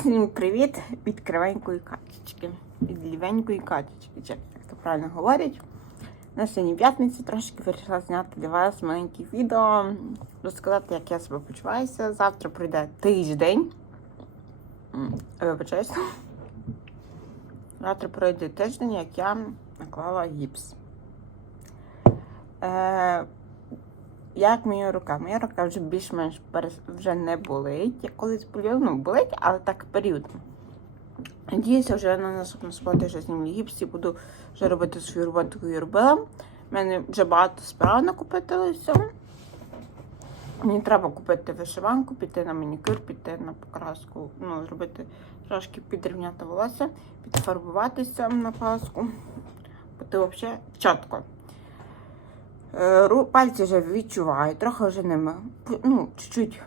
Всім привіт від кривенької качечки. Від лівенької качечки, чи як це правильно говорять. На сьогодні п'ятниці трошки вирішила зняти для вас маленьке відео, розказати, як я себе почуваюся. Завтра пройде тиждень. Вибачаюся. Завтра пройде тиждень, як я наклала гіпс. Е, як моя рука? Моя рука вже більш-менш вже не болить. Колись боліла, ну болить, але так періодом. Надіюся, вже на наступну я вже зніму гіпс і буду вже робити свою роботу, яку я робила. У мене вже багато справ накопитилося. Мені треба купити вишиванку, піти на манікюр, піти на покраску, ну, зробити трошки підрівняти волосся, підфарбуватися на паску. Бути взагалі чітко. Е, Пальці вже відчуваю, трохи вже ними. Ну, чуть-чуть.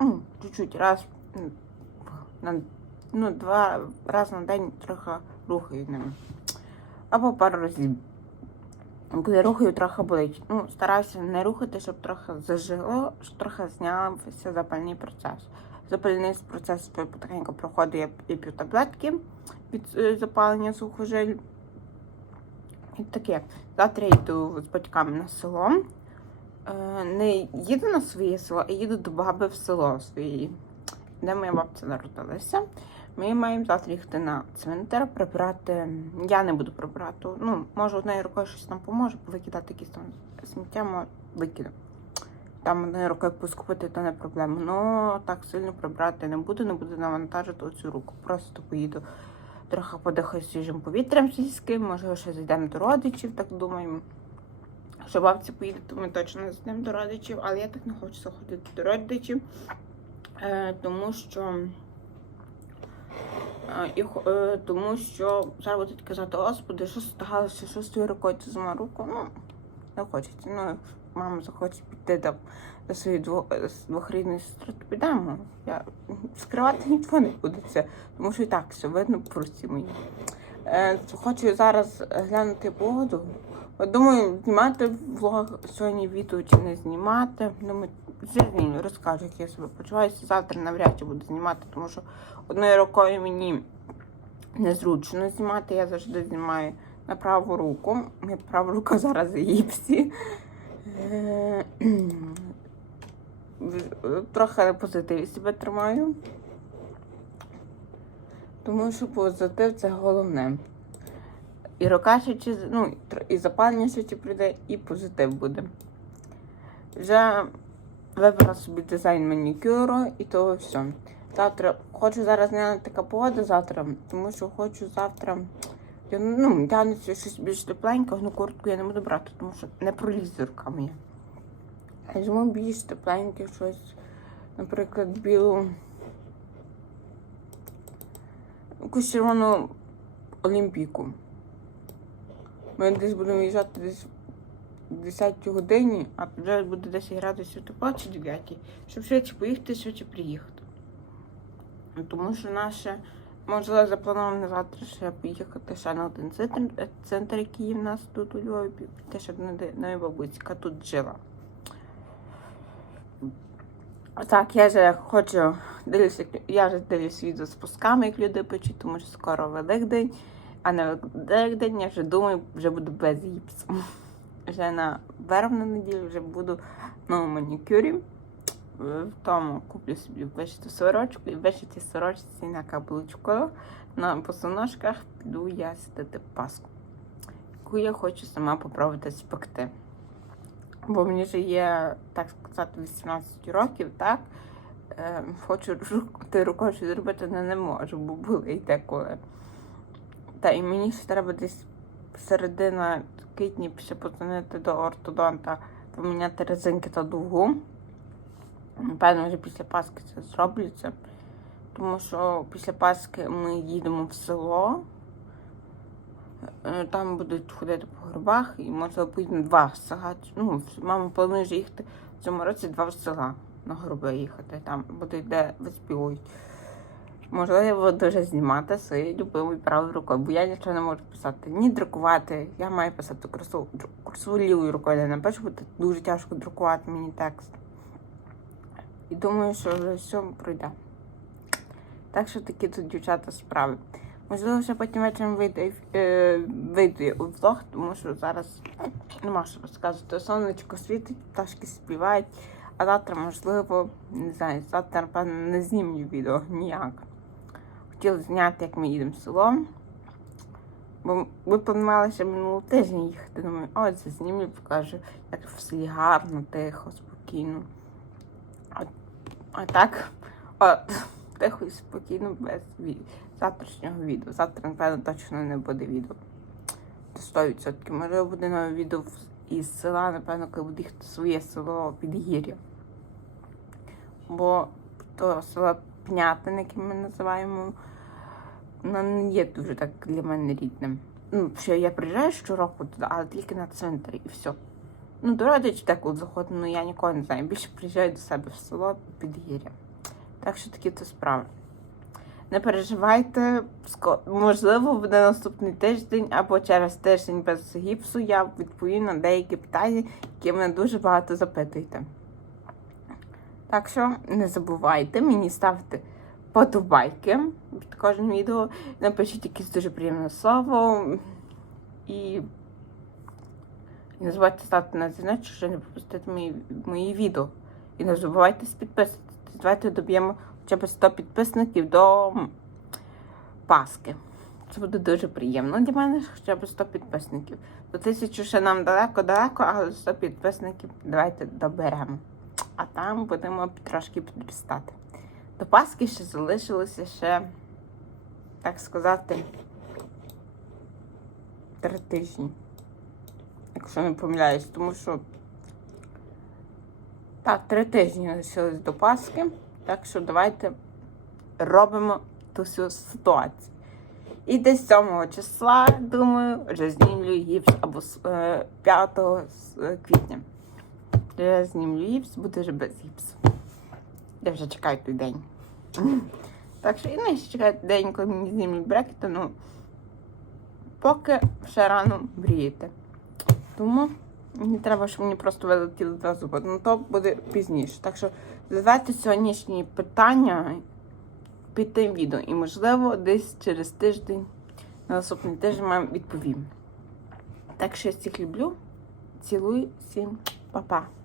Ну, чуть-чуть раз на ну, два раз на день трохи рухаю ними. Або пару разів. Коли рухаю, трохи болить. Ну, стараюся не рухати, щоб трохи зажило, щоб трохи знявся запальний процес. Запальний процес потихеньку проходить, і п'ю таблетки від е, запалення сухожиль. Таке. Завтра я йду з батьками на село. Е, Не їду на своє село, а їду до баби в село своєї, де моя бабця народилася. Ми маємо завтра їхати на цвинтар, прибирати. Я не буду прибирати. Ну, може, однією рукою щось нам поможе, викидати якісь там сміття, мо- викину. Там однією рукою поскупити, то не проблема. Ну так сильно прибрати не буду, не буду навантажити оцю руку. Просто поїду трохи подихаю свіжим повітрям сільським, може ще зайдемо до родичів, так думаємо. Що бабці поїде, то ми точно зайдемо до родичів, але я так не хочу заходити до родичів, е, тому що. е, І, е, тому що зараз будуть казати, господи, що сталося, що з твоєю рукою ти зламала руку. Ну, не хочеться. Ну, мама захоче піти до, до своєї дво, е, двохрідної сестри, то підемо. Я скривати нічого не буде тому що і так все видно по руці моїй. Е, хочу зараз глянути погоду. Думаю, знімати влог сьогодні відео чи не знімати. Думаю, зрівнюю, розкажу, як я себе почуваюся. Завтра навряд чи буду знімати, тому що одною рукою мені незручно знімати. Я завжди знімаю на праву руку. Моя права рука зараз в гіпсі. Е, Трохи на позитиві себе тримаю. Тому що позитив це головне. І рука ще ну, і запалення ще прийде, і позитив буде. Вже вибрала собі дизайн манікюру і того все. Завтра хочу зараз не така погода завтра, тому що хочу завтра. Я, ну, тягнуться щось більш тепленьке, ну куртку я не буду брати, тому що не пролізе руками. я. Візьму більш тепленьке щось, наприклад, білу. Якусь червону олімпійку. Ми десь будемо їжджати десь в 10 годині, а вже буде 10 градусів тепла чи 9, щоб швидше поїхати, швидше приїхати. Тому що наше, можливо, заплановано на завтра ще поїхати ще на один центр, е, центр який в нас тут у Львові, піти, моя бабуся, яка тут жила. Так, я вже хочу дивлюся, я вже дивлюсь відео з пусками, як люди печуть, тому що скоро Великдень, а на Великдень я вже думаю, вже буду без гіпсу. Вже на вербну неділю вже буду на манікюрі. В тому куплю собі вишиту сорочку і вишиті сорочці на каблучку. На босоножках піду я сидити паску, яку я хочу сама попробувати спекти. Бо мені вже є, так сказати, 18 років, так? Е, хочу рукою рукою щось зробити, але не можу, бо болить деколи. Та і мені ще треба десь середина квітня ще подзвонити до ортодонта, поміняти резинки та дугу. Напевно, вже після Пасхи це це. Тому що після Пасхи ми їдемо в село. Е, Там будуть ходити по горбах і можливо поїдемо два села. Ну, мама планує вже їхати в цьому році два села на горби їхати. Там буде де виспівують. Можливо, дуже знімати своєю любимою правою рукою, бо я нічого не можу писати. Ні друкувати. Я маю писати курсову лівою рукою, не напишу, бо дуже тяжко друкувати мені текст. І думаю, що вже все пройде. Так що такі тут дівчата справи. Можливо, ще потім вечором вийде, е, у влог, тому що зараз нема що розказувати. Сонечко світить, пташки співають, а завтра, можливо, не знаю, завтра, напевно, не знімлю відео ніяк. Хотіла зняти, як ми їдемо в село. Бо ми планували ще минулого тижня їхати. Думаю, о, знімлю, покажу, як в селі гарно, тихо, спокійно. А, так, о, тихо і спокійно без ві- завтрашнього відео. Завтра, напевно, точно не буде відео. Це 100%. Може буде нове відео із села, напевно, коли буде їхати своє село Підгір'я. Бо то село Пнятин, яке ми називаємо, воно не є дуже так для мене рідним. Ну, що я приїжджаю щороку туди, але тільки на цвинтарі і все. Ну, до родичів от заходимо, ну я ніколи не знаю. Більше приїжджаю до себе в село Підгір'я. Так що такі то справи. Не переживайте, можливо, буде наступний тиждень або через тиждень без гіпсу я відповім на деякі питання, які мене дуже багато запитуєте. Так що не забувайте мені ставити подобайки під кожним відео. Напишіть якесь дуже приємне слово. І не забувайте ставити на дзвіночок, щоб не пропустити мої, мої відео. І не забувайте підписуватися. Давайте доб'ємо хоча б 100 підписників до Паски. Це буде дуже приємно для мене, хоча б 100 підписників. До тисячі ще нам далеко-далеко, але 100 підписників давайте доберемо. А там будемо трошки підростати. До Пасхи ще залишилося ще, так сказати, три тижні. Якщо не помиляюсь, тому що так, три тижні лишилось до Пасхи. Так що давайте робимо ту всю ситуацію. І десь 7 числа, думаю, вже знімлю гіпс або з, е, 5 е, квітня. Я знімлю гіпс, буде вже без гіпсу. Я вже чекаю той день. Так що і не чекаю день, коли мені знімуть брекети, ну поки ще рано мріяти. Тому не треба, щоб мені просто вилетіли два зуби. Ну то буде пізніше. Так що задавайте сьогоднішні питання під тим відео. І, можливо, десь через тиждень, на наступний тиждень вам відповім. Так що я всіх люблю. Цілую всім, па-па.